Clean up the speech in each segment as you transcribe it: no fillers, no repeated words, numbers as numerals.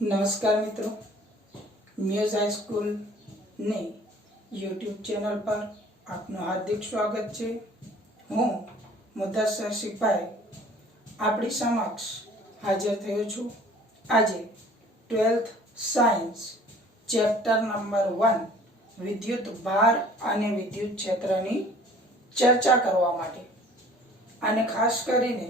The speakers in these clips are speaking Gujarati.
નમસ્કાર મિત્રો, મ્યુઝ હાઈસ્કૂલ ની યુટ્યુબ ચેનલ પર આપનું હાર્દિક સ્વાગત છે। હું મુદ્દસર સિપાઈ આપણી સમક્ષ હાજર થયો છું। આજે 12th સાયન્સ ચેપ્ટર નંબર 1 વિદ્યુત ભાર અને વિદ્યુત ક્ષેત્રની ચર્ચા કરવા માટે અને ખાસ કરીને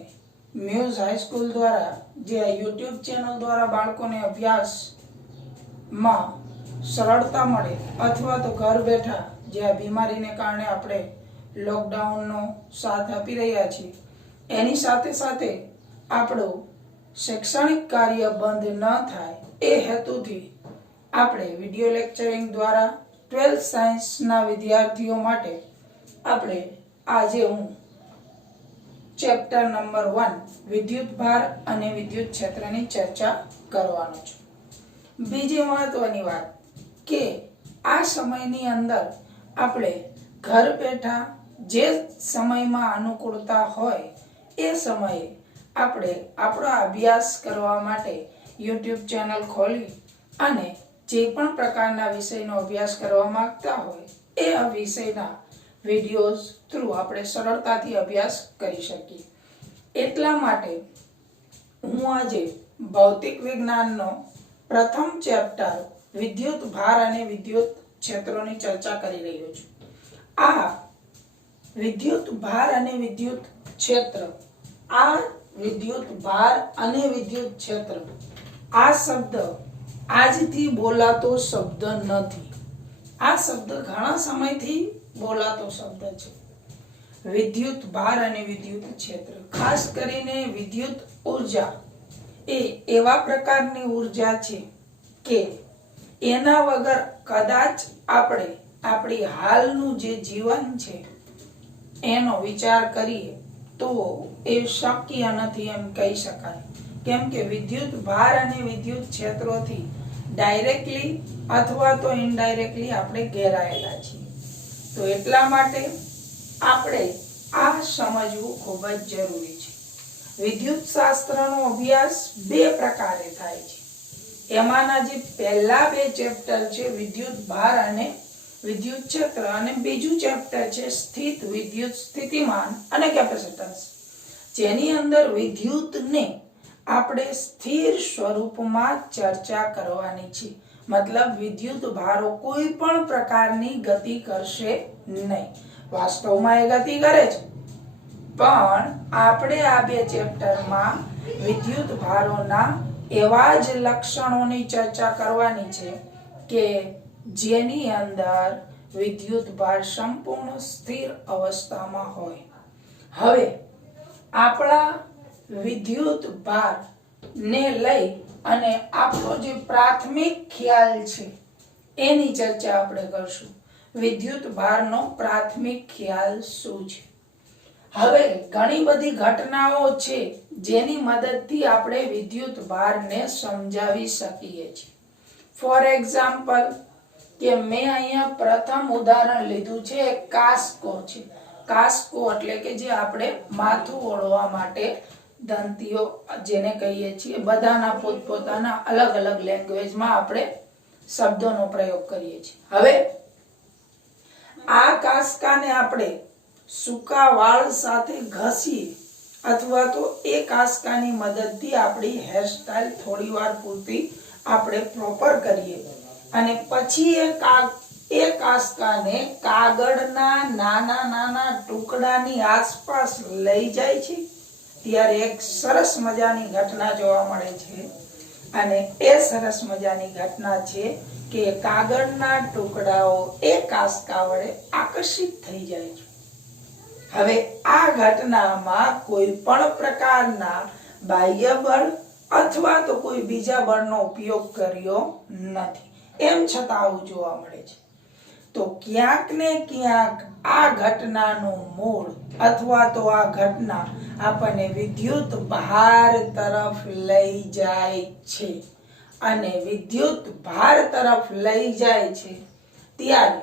મ્યુઝ હાઈસ્કૂલ દ્વારા જે યુટ્યુબ ચેનલ દ્વારા બાળકોને અભ્યાસમાં સરળતા મળે અથવા તો ઘર બેઠા જે આ બીમારીને કારણે આપણે લોકડાઉનનો સાથ આપી રહ્યા છીએ એની સાથે સાથે આપણું શૈક્ષણિક કાર્ય બંધ ન થાય એ હેતુથી આપણે વિડિયો લેક્ચરિંગ દ્વારા 12th સાયન્સના વિદ્યાર્થીઓ માટે આપણે આજે હું ચેપ્ટર નંબર 1 વિદ્યુત ભાર અને વિદ્યુત ક્ષેત્રની ચર્ચા કરવાનો છું। બીજી મહત્વની વાત કે આ સમયની અંદર આપણે ઘર બેઠા જે સમયમાં અનુકૂળતા હોય એ સમયે આપણે આપણો અભ્યાસ કરવા માટે YouTube ચેનલ ખોલી અને જે પણ પ્રકારના વિષયનો અભ્યાસ કરવા માંગતા હોય એ વિષયના વિડિયોઝ થ્રુ આપણે સરળતાથી અભ્યાસ કરી શકીએ। એટલા માટે હું આજે ભૌતિક વિજ્ઞાનનો પ્રથમ ચેપ્ટર વિદ્યુત ભાર અને વિદ્યુત ક્ષેત્રોની ચર્ચા કરી રહ્યો છું। આ વિદ્યુત ભાર અને વિદ્યુત ક્ષેત્ર, આ વિદ્યુત ભાર અને વિદ્યુત ક્ષેત્ર આ શબ્દ આજથી બોલાતો શબ્દ નથી। આ શબ્દ ઘણા સમયથી બોલાતો શબ્દ છે। વિદ્યુત ભાર અને વિદ્યુત ક્ષેત્ર, ખાસ કરીને વિદ્યુત ઊર્જા એ એવા પ્રકારની ઊર્જા છે કે એના વગર કદાચ આપણે આપણી હાલનું જે જીવન છે એનો વિચાર કરીએ તો એ શક્ય નથી એમ કહી શકાય। કેમ કે વિદ્યુત ભાર અને વિદ્યુત ક્ષેત્રોથી ડાયરેક્ટલી અથવા તો ઇનડાયરેક્ટલી આપણે ઘેરાયેલા છીએ। તો એટલા માટે આપણે આ સમજવું ખૂબ જ જરૂરી છે। વિદ્યુત શાસ્ત્રનો અભ્યાસ બે પ્રકારે થાય છે। એમાંના જે પહેલા બે ચેપ્ટર છે વિદ્યુત ભાર અને વિદ્યુત ક્ષેત્ર અને બીજું ચેપ્ટર છે સ્થિત વિદ્યુત સ્થિતિમાન અને કેપેસિટન્સ, જેની અંદર વિદ્યુતને આપણે સ્થિર સ્વરૂપમાં ચર્ચા કરવાની છે। મતલબ વિદ્યુત ભારો કોઈ પણ પ્રકારની ગતિ કરશે નહીં। વાસ્તવમાં એ ગતિ કરે છે, પણ આપણે આ બે ચેપ્ટરમાં વિદ્યુત ભારોના એવા જ લક્ષણોની ચર્ચા કરવાની છે કે જેની અંદર વિદ્યુત ભાર સંપૂર્ણ સ્થિર અવસ્થામાં હોય। હવે આપણા વિદ્યુત ભાર ને લઈ અને આપણો જે પ્રાથમિક ખ્યાલ છે એની ચર્ચા આપણે કરશું। વિદ્યુત ભારનો પ્રાથમિક ખ્યાલ શું છે? હવે ઘણી બધી ઘટનાઓ છે જેની મદદથી આપણે વિદ્યુત ભારને સમજાવી શકીએ છીએ। ફોર એક્ઝામ્પલ કે મેં અહીંયા પ્રથમ ઉદાહરણ લીધું છે કાસ્કો છે। કાસ્કો એટલે કે જે આપણે માથું ઓળવા માટે દંતીઓ જેને કહીએ છીએ, બધાના પોતપોતાના અલગ અલગ લેંગ્વેજમાં આપણે શબ્દોનો પ્રયોગ કરીએ છીએ। હવે આ કાસ્કાને આપણે સૂકા વાળ સાથે ઘસી અથવા તો એ કાસ્કાની મદદથી આપણી હેરસ્ટાઈલ થોડી વાર પૂરતી આપણે પ્રોપર કરીએ અને પછી એ કાસ્કાને કાગળના નાના નાના ટુકડાની આસપાસ લઈ જાય છે ત્યારે એક સરસ મજાની ઘટના જોવા મળે છે। અને એ સરસ મજાની ઘટના છે કે કાગળના ટુકડાઓ એ કાસ્કા વડે આકર્ષિત થઈ જાય છે। હવે આ ઘટનામાં કોઈ પણ પ્રકારના બાહ્ય બળ અથવા તો કોઈ બીજા બળનો ઉપયોગ કર્યો નથી, એમ છતાં આવું જોવા મળે છે। તો ક્યાંક ને ક્યાંક આ ઘટનાનું મૂળ અથવા તો આ ઘટના આપણને વિદ્યુત ભાર તરફ લઈ જાય છે અને વિદ્યુત ભાર તરફ લઈ જાય છે ત્યારે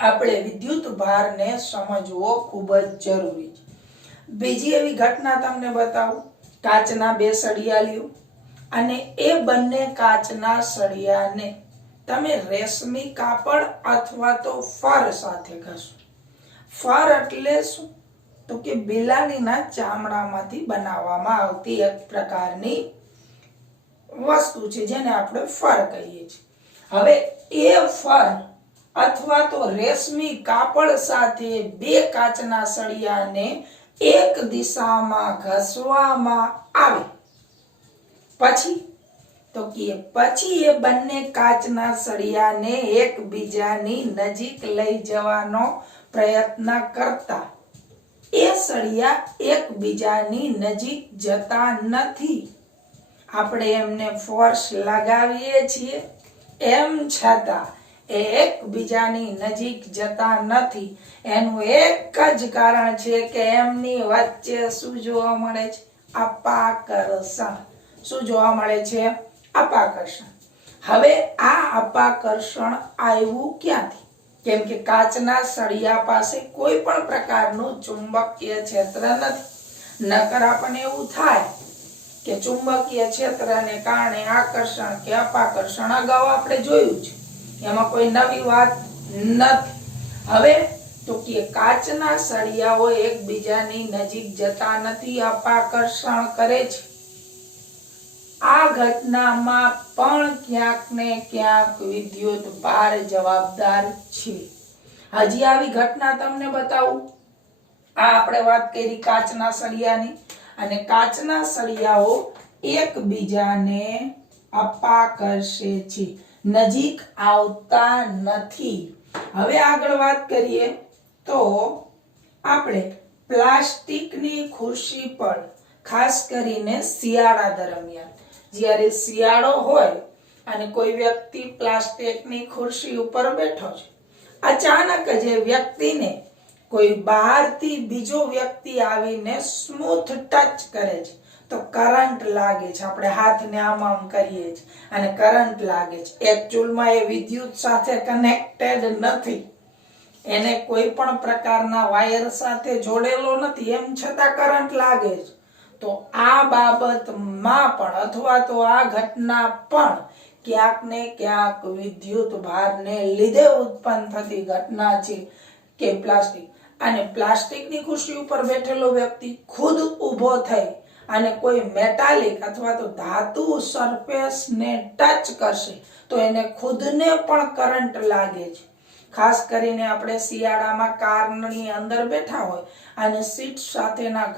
આપણે વિદ્યુત ભારને સમજવો ખૂબ જ જરૂરી છે। બીજી એવી ઘટના તમને બતાવું, કાચના બે સળિયા લ્યો અને એ બંને કાચના સળિયાને તમે રેશમી કાપડ અથવા તો ફર સાથે ઘસો. ફર એટલે શું? તો કે બિલાડીના ચામડામાંથી બનાવવામાં આવતી એક પ્રકારની વસ્તુ છે જેને આપણે ફર કહીએ છીએ. હવે એ ફર અથવા તો રેશમી કાપડ સાથે બે કાચના સળિયાને એક દિશામાં ઘસવામાં આવે પછી એ બંને કાચના સળિયાને એકબીજાની નજીક લઈ જવાનો પ્રયત્ન કરતા એ સળિયા એકબીજાની નજીક જતા નથી. આપણે એમને ફોર્સ લગાવીએ છીએ એમ છતાં એ એકબીજાની નજીક જતા નથી. એનું એક જ કારણ છે કે એમની વચ્ચે શું જોવા મળે છે? અપાકર્ષણ. શું જોવા મળે છે? અપાકર્ષણ. હવે આ અપાકર્ષણ આવ્યું ક્યાંથી? કેમ કે કાચના સળિયા પાસે કોઈ પણ પ્રકારનું ચુંબકીય ક્ષેત્ર નથી. નકર આપણને એવું થાય કે ચુંબકીય ક્ષેત્રને કારણે આકર્ષણ કે અપાકર્ષણ અગાઉ આપણે જોયું છે, એમાં કોઈ નવી વાત નથી. હવે તો કે કાચના સળિયાઓ એકબીજાની નજીક જતા નથી, અપાકર્ષણ કરે છે. આ ઘટનામાં પણ ક્યાંક ને ક્યાંક વિદ્યુત ભાર જવાબદાર છે. હજી આવી ઘટના તમને બતાવું. આ આપણે વાત કરી કાચના સળિયાની, અને કાચના સળિયાઓ એકબીજાને અપાકર્ષે છે, નજીક આવતા નથી. હવે આગળ વાત કરીએ તો આપણે પ્લાસ્ટિકની ખુરશી પર ખાસ કરીને શિયાળા દરમિયાન, જ્યારે શિયાળો હોય અને કોઈ વ્યક્તિ પ્લાસ્ટિકની ખુરશી ઉપર બેઠો છે, અચાનક જ એ વ્યક્તિને કોઈ બહારથી બીજો વ્યક્તિ આવીને સ્મૂથ ટચ કરે છે તો કરંટ લાગે છે. આપણે હાથને આમ કરીએ છીએ અને કરંટ લાગે છે. એકચ્યુઅલમાં એ વિદ્યુત સાથે કનેક્ટેડ નથી, એને કોઈ પણ પ્રકારના વાયર સાથે જોડેલો નથી, એમ છતાં કરંટ લાગે છે. તો આ બાબતમાં પણ અથવા તો આ ઘટના પણ ક્યાંક ને ક્યાંક વિદ્યુત ભારને લીધે ઉત્પન્ન થતી ઘટના છે કે પ્લાસ્ટિક. અને પ્લાસ્ટિકની ખુરશી ઉપર બેઠેલો વ્યક્તિ ખુદ ઊભો થઈ અને કોઈ મેટાલિક અથવા તો ધાતુ સરફેસને ટચ કરશે તો એને ખુદને પણ કરંટ લાગે છે. ખાસ કરીને આપણે શિયાળામાં કારની અંદર બેઠા હોય અને સીટ સાથેના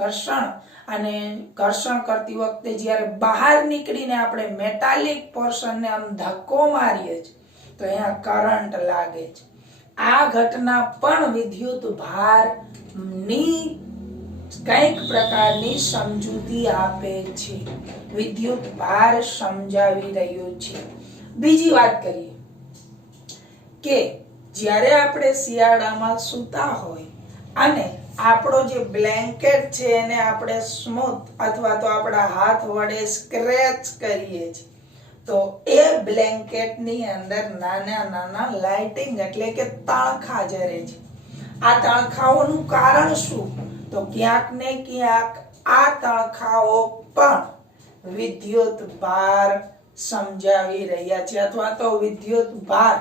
ઘર્ષણ કરતી વખતે જ્યારે બહાર નીકળીને આપણે મેટાલિક પોર્શનને આમ ધક્કો મારીએ છીએ તો અહીંયા કરંટ લાગે છે. આ ઘટના પણ વિદ્યુત ભારની કંઈક પ્રકારની સમજૂતી આપે છે, વિદ્યુત ભાર સમજાવી રહ્યું છે. બીજી વાત કરીએ કે જ્યારે આપણે શિયાળામાં સૂતા હોય અને આપણો જે બ્લેન્કેટ છે એને આપણે સ્મૂથ અથવા તો આપણા હાથ વડે સ્ક્રેચ કરીએ છીએ તો એ બ્લેન્કેટની અંદર નાના નાના લાઇટિંગ એટલે કે તણખા જરે છે. આ તણખાઓનું કારણ શું? તો ક્યાંક ને ક્યાંક આ તણખાઓ પણ વિદ્યુત ભાર સમજાવી રહ્યા છે અથવા તો વિદ્યુત ભાર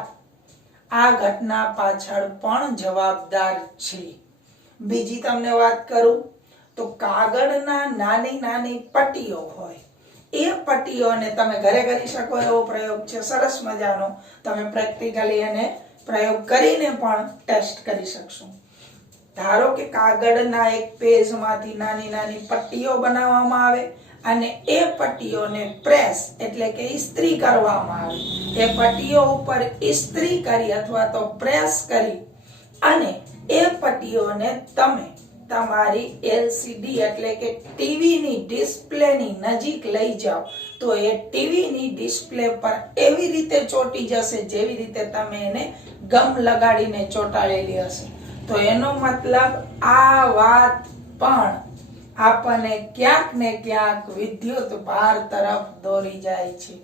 આ ઘટના પાછળ પણ જવાબદાર છે. બીજી તમને વાત કરું તો કાગળના નાની નાની પટ્ટીઓ હોય, એ પટ્ટીઓને તમે ઘરે કરી શકો એવો પ્રયોગ છે, સરસ મજાનો. તમે પ્રેક્ટિકલી એને પ્રયોગ કરીને પણ ટેસ્ટ કરી શકશો. ધારો કે કાગળના એક પેજમાંથી નાની નાની પટ્ટીઓ બનાવવામાં આવે અને એ પટ્ટીઓને પ્રેસ એટલે કે ઇસ્ત્રી કરવામાં આવે. એ પટ્ટીઓ ઉપર ઇસ્ત્રી કરી અથવા તો પ્રેસ કરી અને એ પટ્ટીઓને તમે તમારી એલસીડી એટલે કે ટીવીની ડિસ્પ્લેની નજીક લઈ જાઓ તો એ ટીવીની ડિસ્પ્લે પર એવી રીતે ચોંટી જશે જેવી રીતે તમે એને ગમ લગાડીને ચોંટાડેલી હશે. તો એનો મતલબ આ વાત પણ આપણને ક્યાંક ને ક્યાંક વિદ્યુત ભાર તરફ દોરી જાય છે.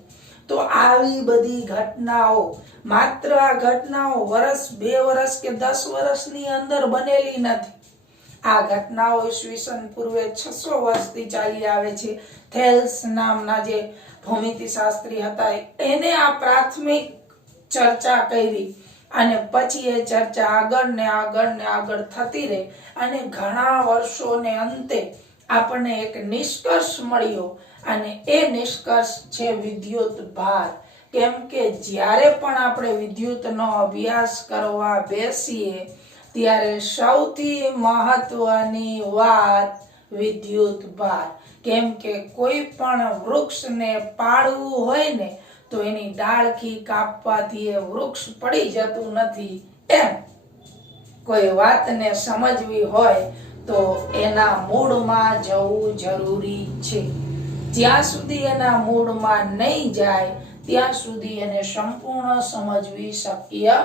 તો આવી બધી ઘટનાઓ, માત્ર આ ઘટનાઓ વર્ષ, 2 વર્ષ કે 10 વર્ષની અંદર બનેલી નથી. આ ઘટનાઓ ઈસવીસન પૂર્વે 600 વર્ષથી ચાલી આવે છે. થેલ્સ નામના જે ભૂમિતિશાસ્ત્રી હતા એને આ પ્રાથમિક ચર્ચા કરી અને પછી એ ચર્ચા આગળ ને આગળ ને આગળ થતી રહી અને ઘણા વર્ષોને અંતે આપણને એક નિષ્કર્ષ મળ્યો અને એ નિષ્કર્ષ છે વિદ્યુત ભાર. કેમ કે જ્યારે પણ આપણે વિદ્યુતનો અભ્યાસ કરવા બેસીએ ત્યારે સૌથી મહત્વની વાત વિદ્યુત ભાર. કેમ કે કોઈ પણ વૃક્ષને પાળવું હોય ને તો એની ડાળખી કાપવાથી એ વૃક્ષ પડી જતું નથી. એમ કોઈ વાતને સમજવી હોય તો એના મૂળમાં જવું જરૂરી છે. જ્યાં સુધી એના મૂળમાં નહીં જાય ત્યાં સુધી એને સંપૂર્ણ સમજવી શક્ય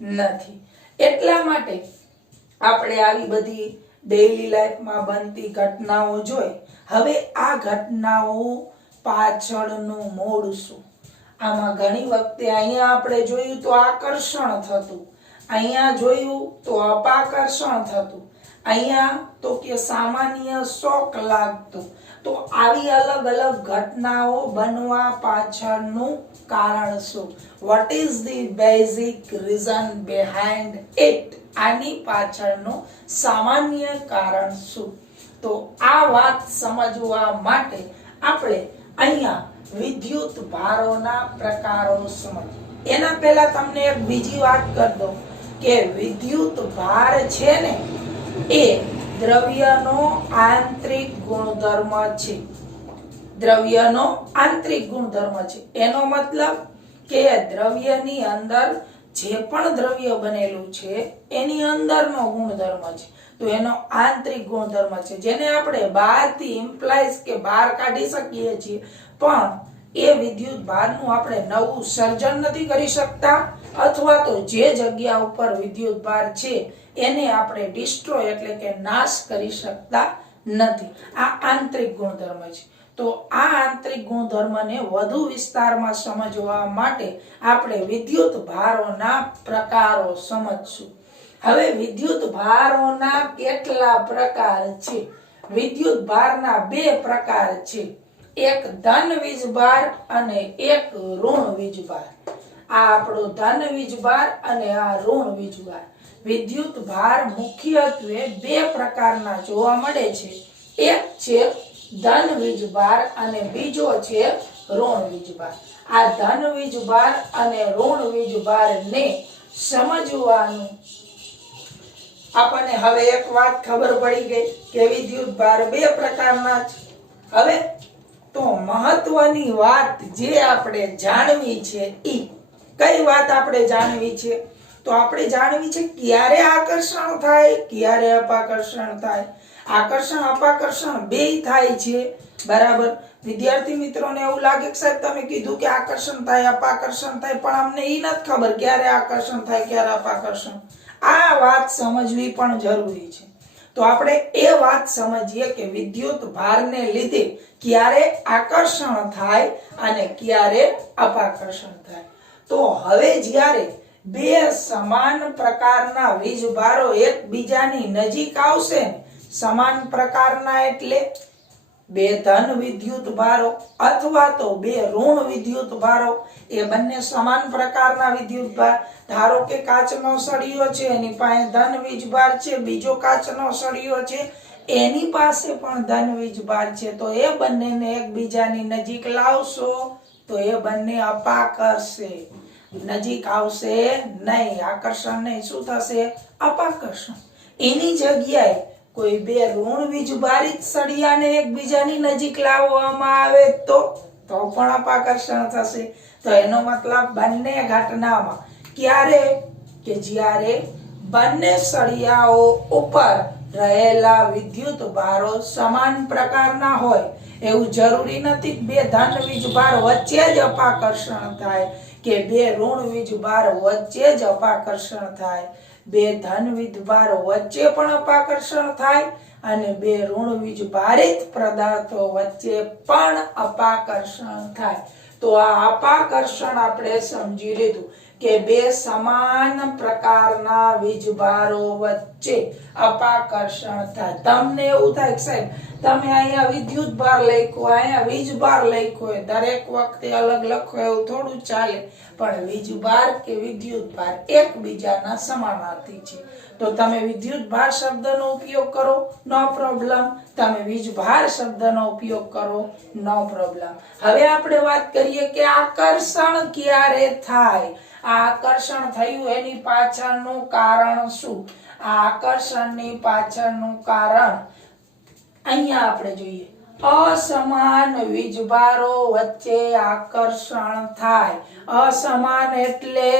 નથી. એટલા માટે આપણે આવી બધી ડેઈલી લાઈફમાં બનતી ઘટનાઓ જોઈ. હવે આ ઘટનાઓ પાછળનું મૂળ શું? આમાં ઘણી વખતે અહીંયા આપણે જોયું તો આકર્ષણ થતું, અહીંયા જોયું તો અપાકર્ષણ થતું, અહીંયા તો કે સામાન્ય શોક લાગતો. તો આવી અલગ અલગ ઘટનાઓ બનવા પાછળનું કારણ શું? What is the basic reason behind it? આની પાછળનું સામાન્ય કારણ શું? તો આ વાત સમજવા માટે આપણે અહીંયા વિદ્યુત ભારોના પ્રકારો સમજીએ. એના પહેલા તમને એક બીજી વાત કરી દઉં કે વિદ્યુત ભાર છે ને એ દ્રવ્યનો આંતરિક ગુણધર્મ છે. દ્રવ્યનો આંતરિક ગુણધર્મ છે. એનો મતલબ કે દ્રવ્યની અંદર જે પણ દ્રવ્ય બનેલું છે એની અંદરનો ગુણધર્મ છે. તો એનો આંતરિક ગુણધર્મ છે જેને આપણે બહારથી ઇમ્પ્લાઇઝ કે બહાર કાઢી શકીએ છીએ, પણ એ વિદ્યુત ભારનું આપણે નવું સર્જન નથી કરી શકતા અથવા તો જે જગ્યા ઉપર વિદ્યુત ભાર છે એને આપણે ડિસ્ટ્રોય એટલે કે નાશ કરી શકતા નથી. આ આંતરિક ગુણધર્મ છે. તો આ આંતરિક ગુણધર્મને વધુ વિસ્તારમાં સમજવા માટે આપણે વિદ્યુત ભારોના પ્રકારો સમજશું. હવે વિદ્યુત ભારોના કેટલા પ્રકાર છે? વિદ્યુત ભારના બે પ્રકાર છે, એક ધન વીજભાર અને એક ઋણ વીજભાર. આ આપણો ધન વીજભાર અને આ ઋણ વીજભાર. વિદ્યુત ભાર મુખ્યત્વે બે પ્રકારના જોવા મળે છે. એક છે ધન વીજભાર અને બીજો છે ઋણ વીજભાર. આ ધન વીજભાર અને ઋણ વીજભારને સમજવાનું આપણને હવે એક વાત ખબર પડી ગઈ કે વિદ્યુત ભાર બે પ્રકારના છે. હવે તો મહત્વની વાત જે આપણે જાણવી છે ઈ કઈ વાત આપણે જાણવી છે? તો આપણે જાણવી છે ક્યારે આકર્ષણ થાય, ક્યારે અપાકર્ષણ થાય. આકર્ષણ અપાકર્ષણ બેય થાય છે, બરાબર? વિદ્યાર્થી મિત્રોને એવું લાગે કે સાહેબ તમે કીધું કે આકર્ષણ થાય અપાકર્ષણ થાય, પણ અમને ઈ નથી ખબર ક્યારે આકર્ષણ થાય ક્યારે અપાકર્ષણ. આ વાત સમજવી પણ જરૂરી છે. તો આપણે એ વાત સમજીએ કે વિદ્યુત ભારને લીધે ક્યારે આકર્ષણ થાય અને ક્યારે અપાકર્ષણ થાય. તો હવે જ્યારે બે સમાન પ્રકારના વીજભારો એકબીજાની નજીક આવશે, સમાન પ્રકારના એટલે બે ધન વિદ્યુત ભારો અથવા તો બે ઋણ વિદ્યુત ભારો, એ બંને સમાન પ્રકારના વિદ્યુત ભાર. ધારો કે કાચનો સળિયો છે, એની પાસે ધન વીજભાર છે, બીજો કાચનો સળિયો છે એની પાસે પણ ધન વીજભાર છે. તો એ બંનેને એકબીજાની નજીક લાવશો તો એ બંને અપાકર્ષે, નજીક આવશે નહીં, આકર્ષણ નહીં. શું થશે? અપાકર્ષણ. એની જગ્યાએ કોઈ બે ઋણ વીજભારિત સળિયાને એકબીજાની નજીક લાવવામાં આવે તો પણ અપાકર્ષણ થશે. તો એનો મતલબ બંને ઘટનામાં ક્યારે કે જ્યારે બંને સળિયાઓ ઉપર રહેલા વિદ્યુત ભારો સમાન પ્રકારના હોય. એવું જરૂરી નથી બે ધન વીજભાર વચ્ચે જ અપાકર્ષણ થાય કે બે ઋણ વીજભાર વચ્ચે જ અપાકર્ષણ થાય. બે ધન વીજભાર વચ્ચે પણ અપાકર્ષણ થાય અને બે ઋણ વીજભારિત પદાર્થો વચ્ચે પણ અપાકર્ષણ થાય. તો આ અપાકર્ષણ આપણે સમજી લીધું કે બે સમાન પ્રકારના વીજભારો વચ્ચે અપાકર્ષણ થાય. તમને એવું થાય કે સાહેબ તમે અહીંયા વિદ્યુત ભાર લખ્યો, અહીંયા વીજભાર લખ્યો, દરેક વખતે અલગ લખો એવું થોડું ચાલે. પણ વીજભાર કે વિદ્યુત ભાર એકબીજાના સમાનાર્થી છે. તો તમે વિદ્યુત ભાર શબ્દનો ઉપયોગ કરો, નો પ્રોબ્લેમ. તમે વીજભાર શબ્દનો ઉપયોગ કરો, નો પ્રોબ્લેમ. હવે આપણે વાત કરીએ કે આકર્ષણ ક્યારે થાય. આ આકર્ષણ થયું એની પાછળનું કારણ શું? આ આકર્ષણની પાછળનું કારણ અહીંયા આપણે જોઈએ. અસમાન વીજભારો વચ્ચે આકર્ષણ થાય. અસમાન એટલે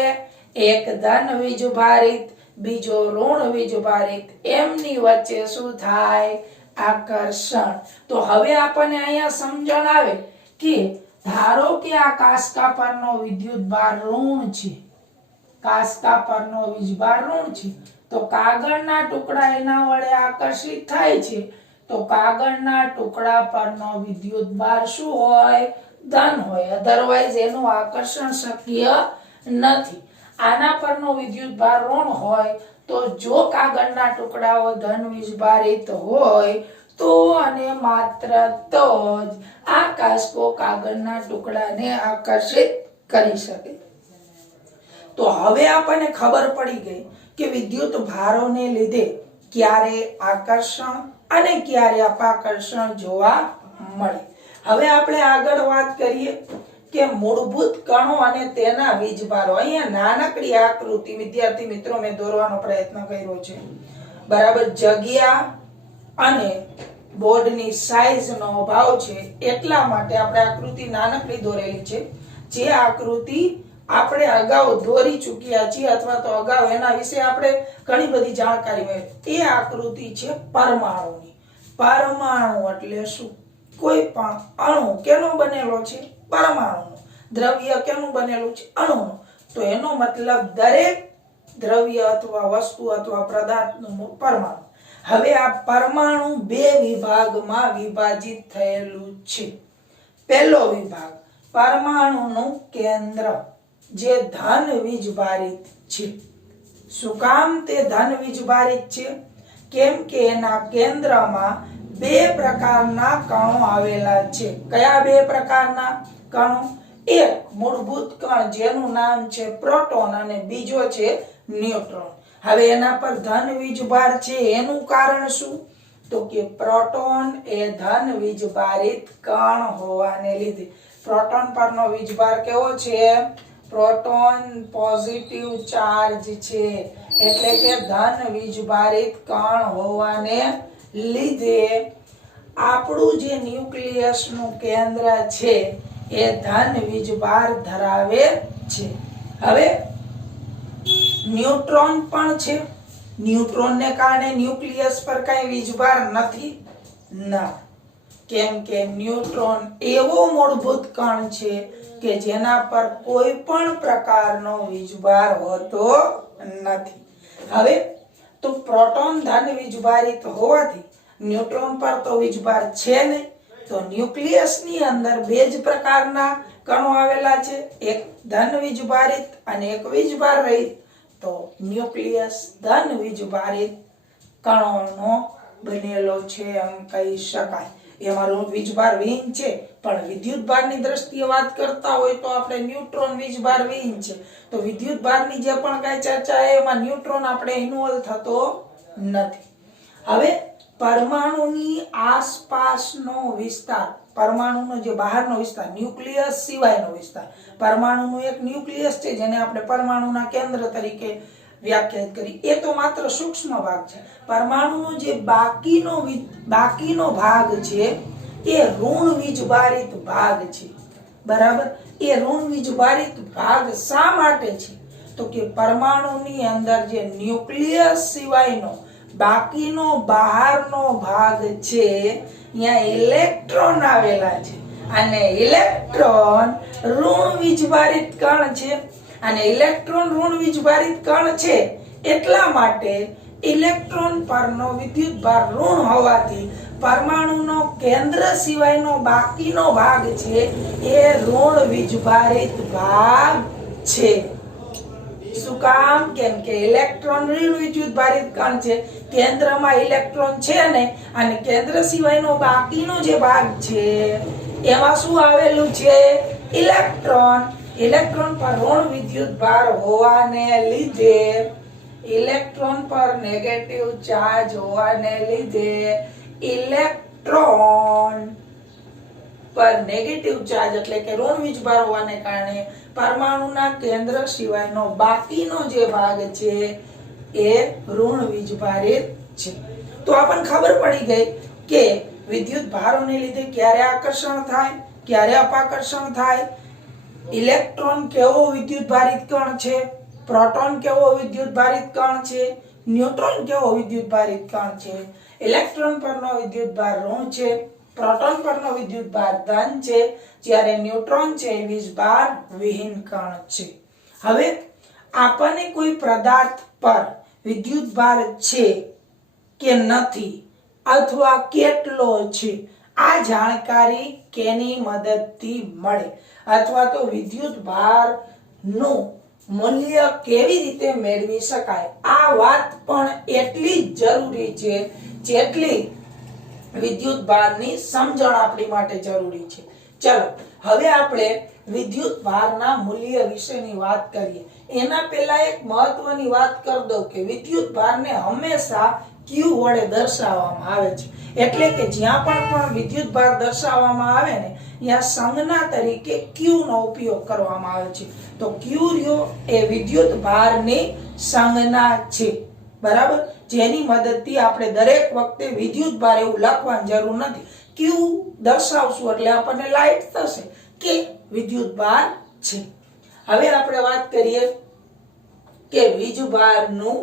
એક ધન વીજભારિત, બીજો ઋણ વીજભારિત, એમની વચ્ચે શું થાય? આકર્ષણ. તો હવે આપણને અહીંયા સમજણ આવે કે ધારો કે આ કાંસકા પરનો વિદ્યુત ભાર ઋણ છે, કાંસકા પરનો વીજભાર ઋણ છે, તો કાગળના ટુકડા એના વડે આકર્ષિત થાય છે. તો કાગળના ટુકડા પરનો વિદ્યુત ભાર શું હોય? ધન હોય. અધરવાઇઝ એનું આકર્ષણ શક્ય નથી. આના પરનો વિદ્યુત ભાર ઋણ હોય તો જો કાગળના ટુકડાઓ ધન વીજભારિત હોય તો અને માત્ર તો જ આ કાંસકો કાગળના ટુકડાને આકર્ષિત કરી શકે. તો હવે આપણને ખબર પડી ગઈ કે વિદ્યુત ભારોને લીધે ક્યારે આકર્ષણ અને ક્યારે અપાકર્ષણ જોવા મળે. હવે આપણે આગળ વાત કરીએ કે મૂળભૂત કણો અને તેના વીજભારો. અહીંયા નાનકડી આકૃતિ વિદ્યાર્થી મિત્રો મેં દોરવાનો પ્રયત્ન કર્યો છે. બરાબર, જગ્યા અને બોર્ડની સાઈઝનો અભાવ છે એટલા માટે આપણે આકૃતિ નાનકડી દોરેલી છે. જે આકૃતિ આપણે અગાઉ દોરી ચૂક્યા છીએ અથવા તો અગાઉ એના વિશે આપણે ઘણી બધી જાણકારી હોય. એ આકૃતિ છે પરમાણુની. પરમાણુ એટલે શું? કોઈ પણ અણુ કેનો બનેલો છે? પરમાણુનો. દ્રવ્ય કેનું બનેલું છે? અણુનું. તો એનો મતલબ દરેક દ્રવ્ય અથવા વસ્તુ અથવા પદાર્થનું પરમાણુ. હવે આ પરમાણુ બે વિભાગમાં વિભાજિત થયેલું છે. પહેલો વિભાગ પરમાણુનું કેન્દ્ર જે ધન વીજભારિત છે. શું કામ તે ધન વીજભારિત છે? કેમ કે એના કેન્દ્રમાં બે પ્રકારના કણો આવેલા છે. કયા બે પ્રકારના કણો? એક મૂળભૂત કણ જેનું નામ છે પ્રોટોન અને બીજો છે ન્યુટ્રોન. હવે એના પર ધન વીજભાર છે એનું કારણ શું? તો કે પ્રોટોન એ ધન વીજભારિત કણ હોવાને લીધે. પ્રોટોન પરનો વીજભાર કેવો છે? પ્રોટોન પોઝિટિવ ચાર્જ છે એટલે કે ધન વીજભારિત કણ હોવાને લીધે આપણું જે ન્યુક્લિયસનું કેન્દ્ર છે એ ધન વીજભાર ધરાવે છે. હવે ન્યુટ્રોન પણ છે. ન્યુટ્રોનને કારણે ન્યુક્લિયસ પર કઈ વીજભાર નથી ના. કેમ કે ન્યુટ્રોન એવો મૂળભૂત કણ છે કે જેના પર કોઈ પણ પ્રકારનો વીજભાર હોતો નથી. હવે તો પ્રોટોન ધન વીજભારિત હોવાથી ન્યુટ્રોન પર તો વીજભાર છે નહીં. તો ન્યુક્લિયસની અંદર બે જ પ્રકારના કણો આવેલા છે, એક ધન વીજભારિત અને એક વીજભાર રહિત. તો ન્યુક્લિયસ ધન વીજભારિત કણોનો બનેલો છે એમ કહી શકાય. એમાં વીજભાર વિહીન છે પણ વિદ્યુત ભારની દ્રષ્ટિએ વાત કરતા હોય તો આપણે ન્યુટ્રોન વીજભાર વિહીન છે. તો વિદ્યુત ભારની જે પણ કઈ ચર્ચા એમાં ન્યુટ્રોન આપણે ઇન્વોલ્વ થતો નથી. હવે પરમાણુની આસપાસનો વિસ્તાર, પરમાણુનો જે બહારનો વિસ્તાર, ન્યુક્લિયસ સિવાયનો વિસ્તાર. પરમાણુનું એક ન્યુક્લિયસ છે જેને આપણે પરમાણુના કેન્દ્ર તરીકે વ્યાખ્યાયિત કરી. એ તો માત્ર સૂક્ષ્મ ભાગ છે. પરમાણુનો જે બાકીનો ભાગ છે એ ઋણ વીજભારિત ભાગ છે. બરાબર, એ ઋણ વીજભારિત ભાગ શા માટે છે? તો કે પરમાણુની અંદર જે ન્યુક્લિયસ સિવાયનો બાકીનો બહારનો ભાગ છે ત્યાં ઇલેક્ટ્રોન આવેલા છે અને ઇલેક્ટ્રોન ઋણ વીજભારિત કણ છે. અને ઇલેક્ટ્રોન ઋણ વીજભારિત કણ છે એટલા માટે ઇલેક્ટ્રોન પરનો વિદ્યુતભાર ઋણ હોવાથી પરમાણુનો કેન્દ્ર સિવાયનો બાકીનો ભાગ છે એ ઋણ વીજભારિત ભાગ છે. શું કામ? કેમ કે ઇલેક્ટ્રોન ઋણ વિદ્યુત ભારિત કણ છે, કેન્દ્રમાં ઇલેક્ટ્રોન છે ને, અને કેન્દ્ર સિવાયનો બાકીનો જે ભાગ છે એમાં શું આવેલું છે? ઇલેક્ટ્રોન. ઇલેક્ટ્રોન પર ઋણ વિદ્યુત ભાર હોવાને લીધે, ઇલેક્ટ્રોન પર નેગેટિવ ચાર્જ હોવાને લીધે ઇલેક્ટ્રોન પર નેગેટિવ ચાર્જ એટલે કે ઋણ વીજભાર હોવાને કારણે પરમાણુના કેન્દ્ર સિવાયનો બાકીનો જે ભાગ છે એ ઋણ વીજભારિત છે. તો આપણને ખબર પડી ગઈ કે વિદ્યુત ભારોને લીધે ક્યારે આકર્ષણ થાય, ક્યારે અપાકર્ષણ થાય. ઇલેક્ટ્રોન કેવો વિદ્યુત ભારિત કણ છે, પ્રોટોન કેવો વિદ્યુત ભારિત કણ છે, ન્યુટ્રોન કેવો વિદ્યુત ભારિત કણ છે. ઇલેક્ટ્રોન પરનો વિદ્યુત ભાર ઋણ છે, પ્રોટોન પરનો વિદ્યુત ભાર ધન છે, જ્યારે ન્યુટ્રોન છે એ વીજભાર વિહીન કણ છે. હવે આપણને કોઈ પદાર્થ પર વિદ્યુત ભાર છે કે નથી અથવા કેટલો છે, આ જાણકારી કેની મદદથી મળે, અથવા તો વિદ્યુત ભાર નું મૂલ્ય કેવી રીતે મેળવી શકાય, આ વાત પણ એટલી જ જરૂરી છે જેટલી વિદ્યુત ભારની સમજણ આપણી માટે જરૂરી છે. ચલો હવે આપણે વિદ્યુત ભારના મૂલ્ય વિશેની વાત કરીએ. એના પહેલા એક મહત્વની વાત કરી દઉં કે વિદ્યુત ભારને હંમેશા Q વડે દર્શાવવામાં આવે છે. એટલે કે જ્યાં પણ વિદ્યુત ભાર દર્શાવવામાં આવે ને ત્યાં સંજ્ઞા તરીકે Q નો ઉપયોગ કરવામાં આવે છે. તો Q રહ્યો એ વિદ્યુત ભારની સંજ્ઞા છે, બરાબર, જેની મદદથી આપણે દરેક વખતે વિદ્યુત ભાર એવું લખવાની જરૂર નથી. Q દર્શાવશું એટલે આપણને લાઈટ થશે કે વિદ્યુત ભાર છે. હવે આપણે વાત કરીએ કે વીજભારનું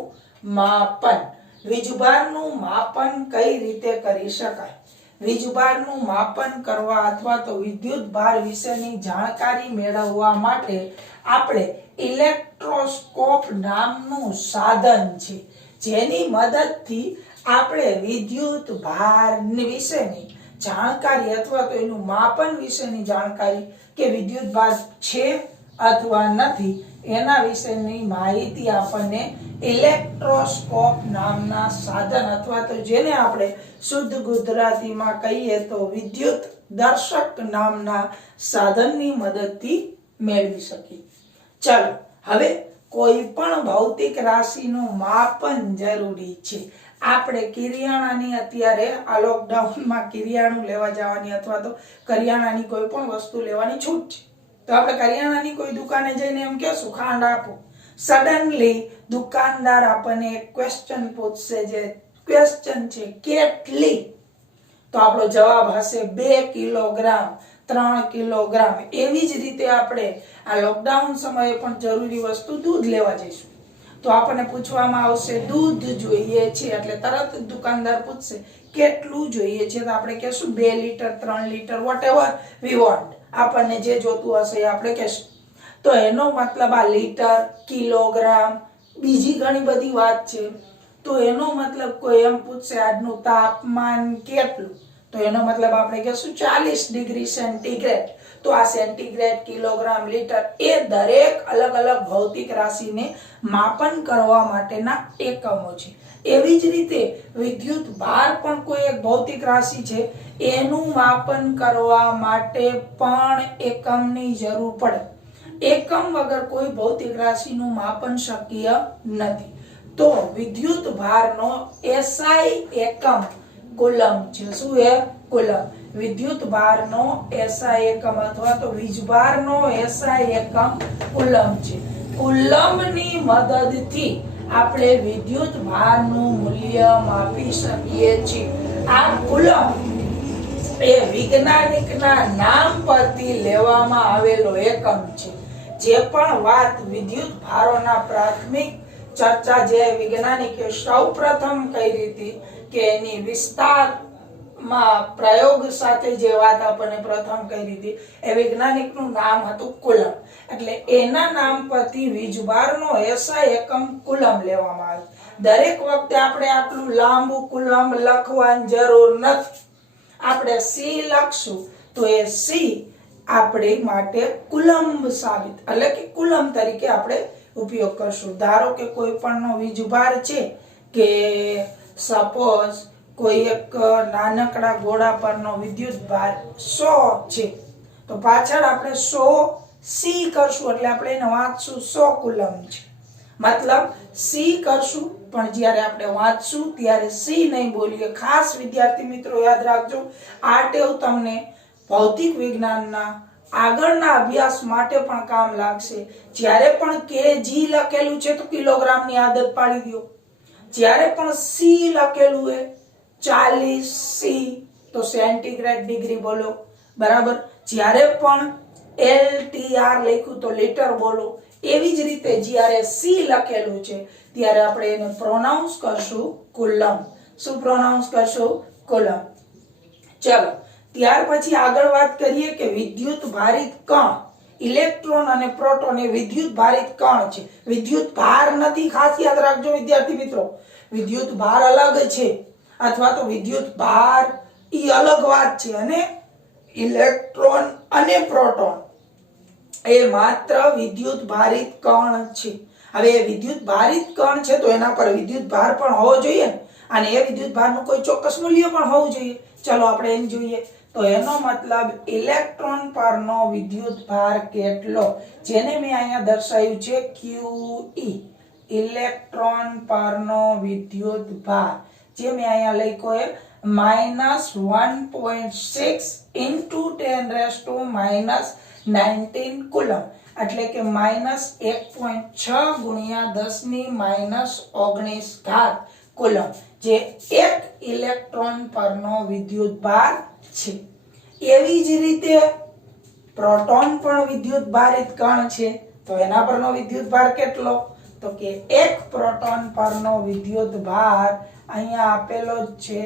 માપન. વીજભારનું માપન કઈ રીતે કરી શકાય? વીજભારનું માપન કરવા અથવા તો વિદ્યુત ભાર વિશેની જાણકારી મેળવવા માટે આપણે ઇલેક્ટ્રોસ્કોપ નામનું સાધન છે, જેની મદદથી આપણે વિદ્યુત ભાર વિશેની જાણકારી અથવા તો એનું માપન વિશેની જાણકારી કે વિદ્યુત ભાર છે અથવા નથી એના વિશેની માહિતી આપણને ઇલેક્ટ્રોસ્કોપ નામના સાધન અથવા તો જેને આપણે શુદ્ધ ગુજરાતીમાં કહીએ તો વિદ્યુત દર્શક નામના સાધનની મદદથી મેળવી શકીએ. ચાલો હવે કોઈ પણ ભૌતિક રાશિનું માપન જરૂરી છે. આપણે કિરિયાણાની અત્યારે આ લોકડાઉનમાં કિરિયાણું લેવા જવાની અથવા તો કરિયાણાની કોઈ પણ વસ્તુ લેવાની છૂટ છે. તો આપણે કરિયાણાની કોઈ દુકાને જઈને એમ કહેશું ખાંડ આપો, સડનલી દુકાનદાર આપણને એક ક્વેશ્ચન પૂછશે, જે ક્વેશ્ચન છે કેટલી? તો આપણો જવાબ હશે 2 કિલોગ્રામ, 3 કિલોગ્રામ. એવી જ રીતે આપણે આ લોકડાઉન સમયે પણ જરૂરી વસ્તુ દૂધ લેવા જઈશું તો આપણને પૂછવામાં આવશે દૂધ જોઈએ છે, એટલે તરત જ દુકાનદાર પૂછશે કેટલું જોઈએ છે, તો આપણે કહેશું 2 litre, 3 litre, whatever we want. આપણને જે જોતું હશે એ આપણે કહેશું. તો એનો મતલબ આ લીટર, કિલોગ્રામ, બીજી ઘણી બધી વાત છે. તો એનો મતલબ કોઈ એમ પૂછશે આજનું તાપમાન કેટલું, તો એનો મતલબ આપણે કહેશું 40 ડિગ્રી સેન્ટીગ્રેડ. તો આ સેન્ટીગ્રેડ, કિલોગ્રામ, લીટર એ દરેક અલગ અલગ ભૌતિક રાશિને માપન કરવા માટેના એકમો છે. એવી જ રીતે વિદ્યુત ભાર પણ કોઈ એક ભૌતિક રાશિ છે, એનું માપન કરવા માટે પણ એકમની જરૂર પડે. એકમ વગર કોઈ ભૌતિક રાશિનું માપન શક્ય નથી. તો વિદ્યુત ભારનો SI એકમ કુલમ છે. શું છે? કુલમ. વિદ્યુત ભારનો SI એકમ અથવા તો વીજભારનો SI એકમ કુલમ છે. કુલમની મદદથી આપણે વિદ્યુત ભારનું મૂલ્ય માપી શકીએ છીએ. આ કુલમ એ વૈજ્ઞાનિકના નામ પરથી લેવામાં આવેલો એકમ છે. જે પણ વાત વિદ્યુત ભારોના પ્રાથમિક ચર્ચા જે વૈજ્ઞાનિકે સૌપ્રથમ કરી હતી કે એની વિસ્તારમાં પ્રયોગ સાથે જે વાત આપણને પ્રથમ કરી હતી એ વૈજ્ઞાનિકનું નામ હતું કુલમ. એટલે એના નામ પરથી વીજભારનો SI એકમ કુલમ લેવામાં આવે. દરેક વખતે આપણે આટલું લાંબુ કુલમ લખવાની જરૂર નથી. આપણે C લખશું તો એ C આપણે માટે કુલમ્બ સાબિત એટલે કે કુલમ તરીકે આપણે ઉપયોગ કરશું. ધારો કે કોઈ પણનો વીજભાર છે કે સપોઝ કોઈ એક નાનકડા ગોળા પરનો વિદ્યુત ભાર 100 છે, તો પાછળ આપણે 100 સી કરશું એટલે આપણે એને વાંચશું 100 કુલમ છે. મતલબ સી કરશું પણ જ્યારે આપણે વાંચશું ત્યારે સી નહીં બોલીએ. ખાસ વિદ્યાર્થી મિત્રો યાદ રાખજો, આ ટેવ તમને ભૌતિક વિજ્ઞાનના આગળના અભ્યાસ માટે પણ કામ લાગશે. જ્યારે પણ કેજી લખેલું છે તો કિલોગ્રામની આદત પાડી દો. જ્યારે પણ સી લખેલું છે 40 સી તો સેન્ટીગ્રેડ ડિગ્રી બોલો, બરાબર. જ્યારે પણ LTR લખ્યું તો લીટર બોલો. એવી જ રીતે જ્યારે સી લખેલું છે ત્યારે આપણે એને પ્રોનાઉન્સ કરશું કુલમ. શું પ્રોનાઉન્સ કરશું? કુલમ. ચલો ત્યાર પછી આગળ વાત કરીએ કે વિદ્યુત ભારિત કણ, ઇલેક્ટ્રોન અને પ્રોટોન એ વિદ્યુત ભારિત કણ છે. વિદ્યુત ભાર નથી, ખાસ યાદ રાખજો વિદ્યાર્થી મિત્રો. વિદ્યુત ભાર અલગ છે અથવા તો વિદ્યુત ભાર ઈ અલગ વાત છે, અને ઇલેક્ટ્રોન અને પ્રોટોન એ માત્ર વિદ્યુત ભારિત કણ છે. હવે વિદ્યુત ભારિત કણ છે તો એના પર વિદ્યુત ભાર પણ હોવો જોઈએ અને એ વિદ્યુત ભારનું કોઈ ચોક્કસ મૂલ્ય પણ હોવું જોઈએ. ચલો આપણે એમ જોઈએ તો એનો મતલબ ઇલેક્ટ્રોન પરનો વિદ્યુત ભાર કેટલો, જેને મેં અહીંયા દર્શાવ્યું છે QE, ઇલેક્ટ્રોન પરનો વિદ્યુત ભાર, જે મેં અહીંયા લખ્યો છે -1.6 × 10⁻⁻19 કુલમ, એટલે કે -1.6 ગુણ્યા 10⁻⁻19 કુલમ, જે 1 ઇલેક્ટ્રોન પરનો વિદ્યુત ભાર છે. એવી જ રીતે પ્રોટોન પણ વિદ્યુત ભારિત કણ છે, તો એના પરનો વિદ્યુત ભાર કેટલો, તો કે 1 પ્રોટોન પરનો વિદ્યુત ભાર અહીંયા આપેલો જ છે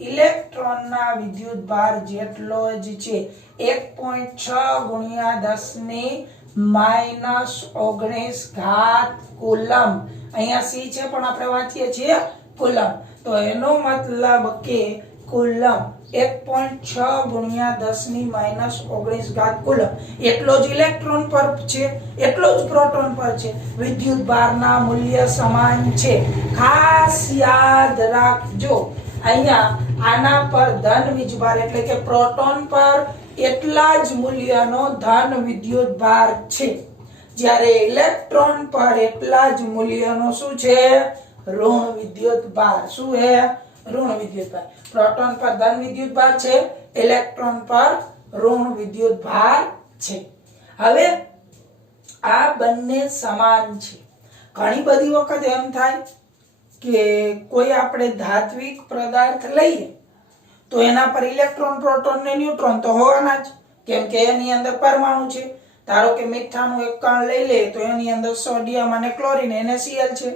ઇલેક્ટ્રોનના વિદ્યુત ભાર જેટલો જ છે, 1.6 ગુણ્યા 10⁻⁻19 કુલમ. અહીંયા સી છે પણ આપણે વાંચીએ છીએ કુલમ, તો એનો મતલબ કે કુલમ 1.6 ગુણ્યા 10⁻⁻19 કુલમ એટલો જ ઇલેક્ટ્રોન પર છે, એટલો જ પ્રોટોન પર છે. વિદ્યુત ભારના મૂલ્ય સમાન છે. ખાસ યાદ રાખજો, અહીંયા આના પર ધન વીજભાર એટલે કે પ્રોટોન પર એટલા જ મૂલ્યનો ધન વિદ્યુત ભાર છે, જ્યારે ઇલેક્ટ્રોન પર એટલા જ મૂલ્યનો શું છે, ઋણ વિદ્યુત ભાર. શું છે? ઋણ વિદ્યુત ભાર. પ્રોટોન પર ધન વિદ્યુત ભાર છે, ઇલેક્ટ્રોન પર ઋણ વિદ્યુત ભાર છે. હવે આ બંને સમાન છે. ઘણી બધી વખત એમ થાય કે કોઈ આપણે ધાત્વિક પદાર્થ લઈએ તો એના પર ઇલેક્ટ્રોન, પ્રોટોન ને ન્યુટ્રોન તો હોવાના જ, કેમ કે એની અંદર પરમાણુ છે. ધારો કે મીઠાનું એક કણ લઈ લે તો એની અંદર સોડિયમ અને ક્લોરીન NaCl છે,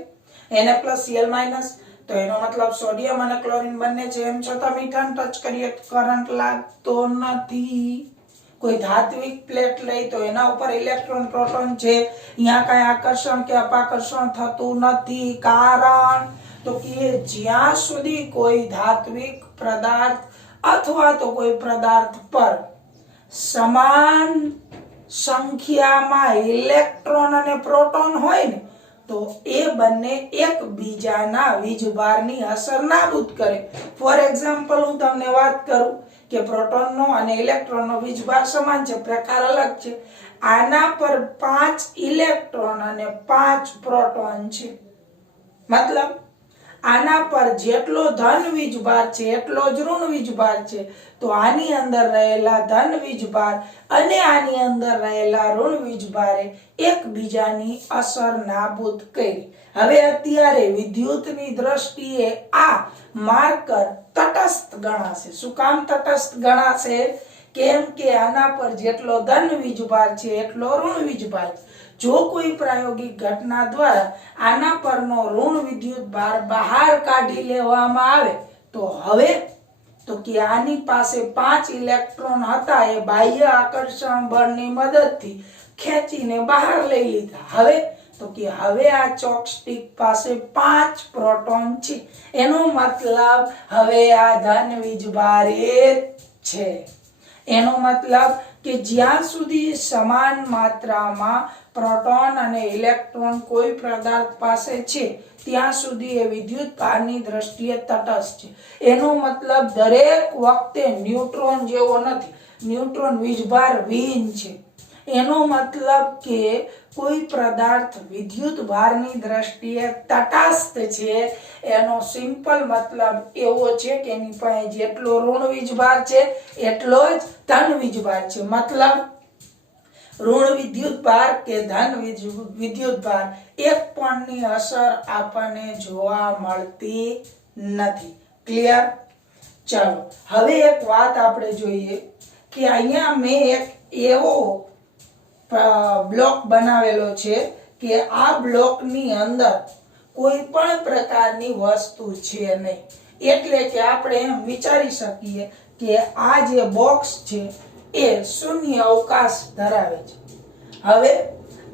Na+Cl-, તો એનો મતલબ સોડિયમ અને ક્લોરીન બંને છે, એમ છતાં મીઠાને ટચ કરીએ કરંટ લાગતો નથી. કોઈ ધાત્વિક પ્લેટ લઈ તો એના ઉપર ઇલેક્ટ્રોન, પ્રોટોન છે, અહીંયા કઈ આકર્ષણ કે અપાકર્ષણ થતું નથી. કારણ તો કે જ્યાં સુધી કોઈ ધાત્વિક પદાર્થ અથવા તો કોઈ પદાર્થ પર સમાન સંખ્યામાં ઇલેક્ટ્રોન અને પ્રોટોન હોય ને તો એ બંને એકબીજાના વીજભારની અસર નાબૂદ કરે. ફોર એક્ઝામ્પલ હું તમને વાત કરું કે પ્રોટોનનો અને ઇલેક્ટ્રોનનો વીજભાર સમાન છે, પ્રકાર અલગ છે. આના પર 5 ઇલેક્ટ્રોન અને 5 પ્રોટોન છે. મતલબ આના પર જેટલો ધન વીજભાર છે એટલો જ ઋણ વીજભાર છે, તો આની અંદર રહેલા ધન વીજભાર અને આની અંદર રહેલા ઋણ વીજભારે એકબીજાની અસર નાબૂદ કરી. હવે અત્યારે વિદ્યુતની દ્રષ્ટિએ આ માર્કર તટસ્થ ગણાશે. શું કામ તટસ્થ ગણાશે? કેમ કે આના પર જેટલો ધન વીજભાર છે એટલો ઋણ વીજભાર છે. જો કોઈ પ્રાયોગિક ઘટના દ્વારા આના પરનો ઋણ વિદ્યુત ભાર બહાર કાઢી લેવામાં આવે તો હવે તો કે આની પાસે 5 ઇલેક્ટ્રોન હતા, એ બાહ્ય આકર્ષણ બળની મદદથી ખેંચીને બહાર લઈ લીધા. હવે તો કે હવે આ ચોકસ્ટિક પાસે 5 પ્રોટોન છે, એનો મતલબ હવે આ ધન વીજભાર છે. એનો મતલબ કે જ્યાં સુધી સમાન માત્રામાં પ્રોટોન અને ઇલેક્ટ્રોન કોઈ પદાર્થ પાસે છે ત્યાં સુધી એ વિદ્યુત ભારની દ્રષ્ટિએ તટસ્થ છે. એનો મતલબ દરેક વખતે ન્યુટ્રોન જેવો નથી. ન્યુટ્રોન વીજભાર વિહીન છે. એનો મતલબ કે કોઈ પદાર્થ વિદ્યુત ભારની દ્રષ્ટિએ તટસ્થ છે. એનો સિમ્પલ મતલબ એવો છે કે એની પાસે જેટલો ઋણ વીજભાર છે એટલો જ ધન વીજભાર છે. મતલબ ઋણ વિદ્યુત ભાર કે ધન વિદ્યુત ભાર એક પણની અસર આપણને જોવા મળતી નથી. ક્લિયર? ચાલો હવે એક વાત આપણે જોઈએ કે અહીંયા મેં એક એવો બ્લોક બનાવેલો છે કે આ બ્લોકની અંદર કોઈ પણ પ્રકારની વસ્તુ છે નહીં. એટલે કે આપણે એમ વિચારી શકીએ કે આ જે બોક્સ છે એ શૂન્ય અવકાશ ધરાવે છે. હવે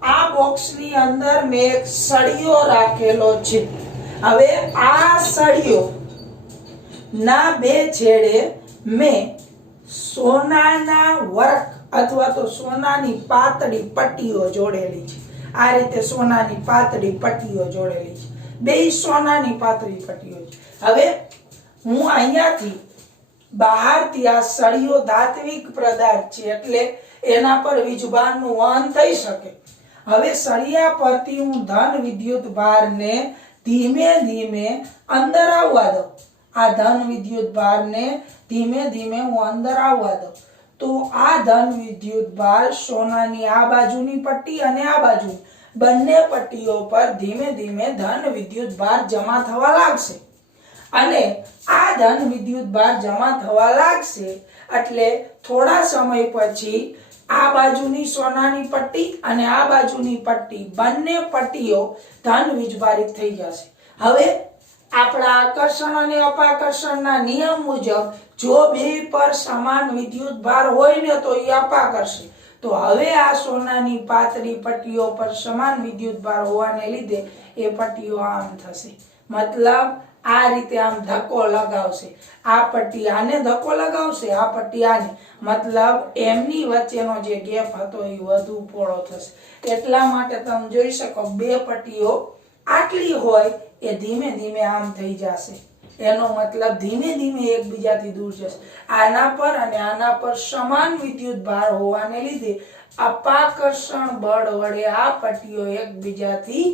આ બોક્સની અંદર મેં એક સળિયો રાખેલો છે. હવે આ સળિયો ના બે છેડે મેં સોનાના વર્ક અથવા તો સોનાની પાતળી પટ્ટીઓ જોડેલી છે. આ રીતે સોનાની પાતળી પટ્ટીઓ જોડેલી છે. બે સોનાની પાતળી પટ્ટીઓ છે. હવે હું અહીંયાથી બહારથી આ સળિયો ધાત્વિક પદાર્થ છે એટલે એના પર વીજભારનું વહન થઈ શકે. હવે સળિયા પરથી હું ધન વિદ્યુત ભારને ધીમે ધીમે અંદર આવવા દઉં. આ ધન વિદ્યુત ભારને ધીમે ધીમે હું અંદર આવવા દઉં તો આ ધન વિદ્યુત ભાર સોનાની આ બાજુની પટ્ટી અને આ બાજુ બંને પટ્ટીઓ પર ધીમે ધીમે ધન વિદ્યુત ભાર જમા થવા લાગશે. અને આ ધન વિદ્યુત ભાર જમા થવા લાગશે એટલે થોડા સમય પછી આ બાજુની સોનાની પટ્ટી અને આ બાજુની પટ્ટી બંને પટ્ટીઓ ધન વીજભારિત થઈ જશે. હવે આપણા આકર્ષણ અને અપાકર્ષણના નિયમ મુજબ જો બે પર સમાન વિદ્યુત ભાર હોય ને તો એ અપાકર્ષે. તો હવે આ સોનાની પાતળી પટ્ટીઓ પર સમાન વિદ્યુત ભાર હોવાને લીધે એ પટ્ટીઓ આમ થશે. મતલબ આ રીતે આમ ધક્કો લગાવશે. આ પટ્ટી આને ધક્કો લગાવશે, આ પટ્ટી આને. મતલબ એમની વચ્ચેનો જે ગેપ હતો એ વધુ પહોળો થશે. એટલા માટે તમે જોઈ શકો બે પટ્ટીઓ આટલી હોય એ ધીમે ધીમે આમ થઈ જશે. એનો મતલબ ધીમે ધીમે એકબીજાથી દૂર જશે. આના પર અને આના પર સમાન વિદ્યુત ભાર હોવાને લીધે અપાકર્ષણ બળ વડે આ પટ્ટીઓ એકબીજાથી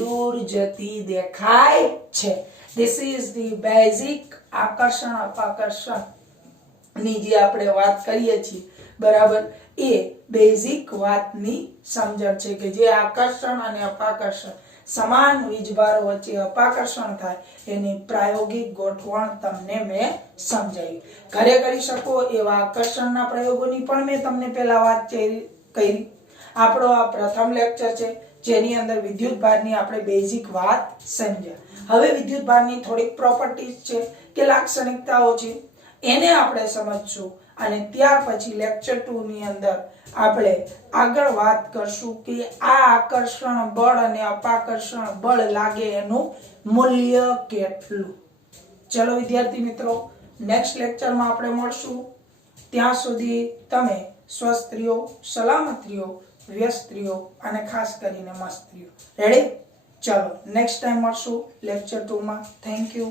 દૂર જતી દેખાય છે. This is the basic આકર્ષણ અપાકર્ષણ ની જે આપણે વાત કરીએ છીએ બરાબર એ બેઝિક વાતની સમજણ છે કે જે આકર્ષણ અને અપાકર્ષણ સમાન વીજભારો વચ્ચે અપાકર્ષણ થાય એની પ્રાયોગિક ગોઠવણ તમને મેં સમજાવી. ઘરે કરી શકો એવા આકર્ષણના પ્રયોગોની પણ મેં તમને પહેલા વાત કરી. આપણો આ પ્રથમ લેક્ચર છે જેની અંદર વિદ્યુત ભારની આપણે બેઝિક વાત સમજ્યા. હવે વિદ્યુત ભારની થોડીક પ્રોપર્ટીઝ છે કે લાક્ષણિકતાઓ છે એને આપણે સમજશું અને ત્યાર પછી લેક્ચર 2 ની અંદર આપણે આગળ વાત કરશું કે આ આકર્ષણ બળ અને અપાકર્ષણ બળ લાગે એનું મૂલ્ય કેટલું. ચલો વિદ્યાર્થી મિત્રો, નેક્સ્ટ લેક્ચરમાં આપણે મળશું. ત્યાં સુધી તમે સ્વસ્થ રહ્યો, સલામત રહ્યો, વ્યસ્ત રહ્યો અને ખાસ કરીને મસ્ત રહ્યો. રેડી? ચલો નેક્સ્ટ ટાઈમ મળશું લેક્ચર 2 માં. Thank you.